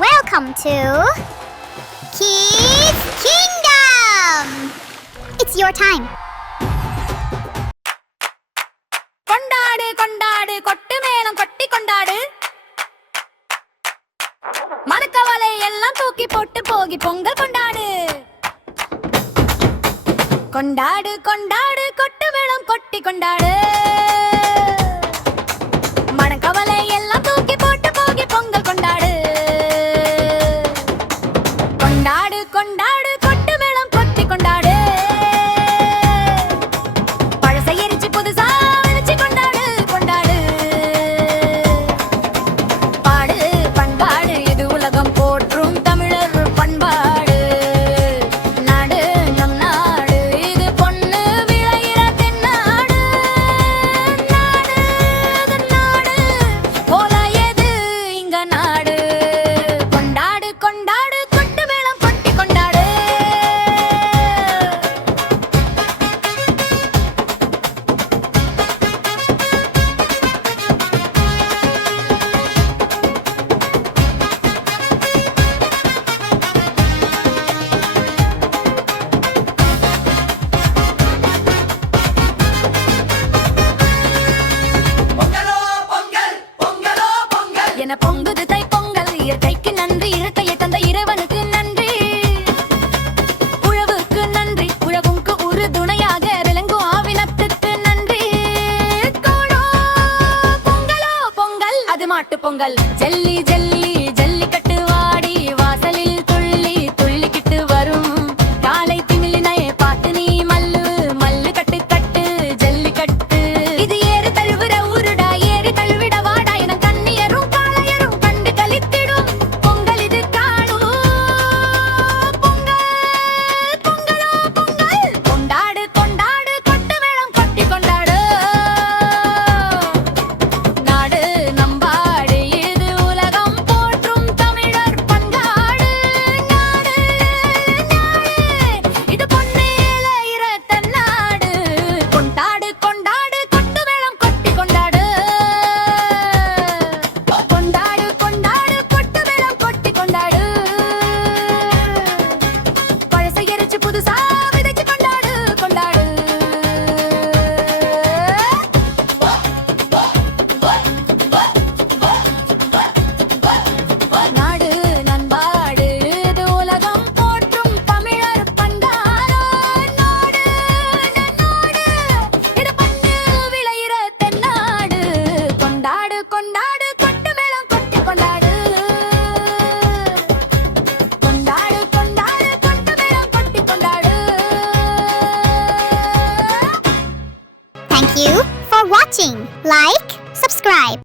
welcome to Kids Kingdom! It's your time. கொண்டாடு கொண்டாடு கொட்டு மேளம் கொட்டி கொண்டாடு, மரக்கவலை எல்லாம் தூக்கி போட்டு போகி பொங்கல் கொண்டாடு. கொண்டாடு கொண்டாடு கொட்டு மேளம் கொட்டி கொண்டாடு, மரக்கவலை எல்லாம் தூக்கி போட்டு போகி பொங்கல் கொண்டாடு. கொண்டாடு கொண்டாடு கொட்டு மேளம் கொட்டி கொண்டாடு, பழசை எரிச்சு புதுசா விரிச்சு கொண்டாடு கொண்டாடு. பாடு பண்பாடு இது உலகம் போற்றும் தமிழர் பண்பாடு. நாடு நம் நாடு இது பொண்ணு விளையிற தென்னாடு. நாடு நாடு போல எது இங்க நாடு. கொண்டாடு கொண்டாடு கொட்டு மேளம் கொட்டி கொண்டாடு. என பொங்குது தை பொங்கல், இயற்கைக்கு நன்றி, இயற்கையை தந்த இறைவனுக்கு நன்றி. உழவுக்கு நன்றி, உழவுக்கு உறுதுணையாக விளங்கும் ஆவினத்துக்கு நன்றி. கோடோ பொங்கலோ பொங்கல், அது மாட்டு பொங்கல். ஜல்லி ஜல்லி ஜல்லிக்கட்டு வாடி வாசலில் துள்ளி துள்ளிக்கிட்டு வரும். காலை திமிழினை பார்த்து நீ மல்லு மல்லு கட்டு கட்டு ஜல்லிக்கட்டு. இது ஏறு தழுவுற ஊருடா, ஏறி தழுவிட வாடா என கண்ணியரும் காளையரும் கண்டு கலித்திடும். பொங்கல் இது காணும் பொங்கல், பொங்கலோ பொங்கல். கொண்டாடு கொண்டாடு கொட்டு மேளம் கொட்டி கொண்டாடு. நாடு நம்பாடு இது உலகம் போற்றும் தமிழர் பண்பாடு. நாடு நாடு இது பொன்னேல இர தன்னாடு. கொண்டாடு கொண்டாடு கொட்டு மேளம் கொட்டி கொண்டாடு. கொண்டாடு கொண்டாடு கொட்டு மேளம் கொட்டி கொண்டாடு. பழசை எரிச்சு புதுசா விதைச்சு கொண்டாடு கொண்டாடு. நாடு நண்பாடு இது உலகம் போற்றும் தமிழர் பண்பாடு. நாடு நன்னோடு இது பண்ணு விளையிற தென்னாடு. கொண்டாடு கொண்டாடு கொட்டு மேளம் கொட்டி கொண்டாடு. கொண்டாடு கொண்டாடு கொட்டு மேளம் கொட்டி கொண்டாடு. Thank you for watching. Like, subscribe.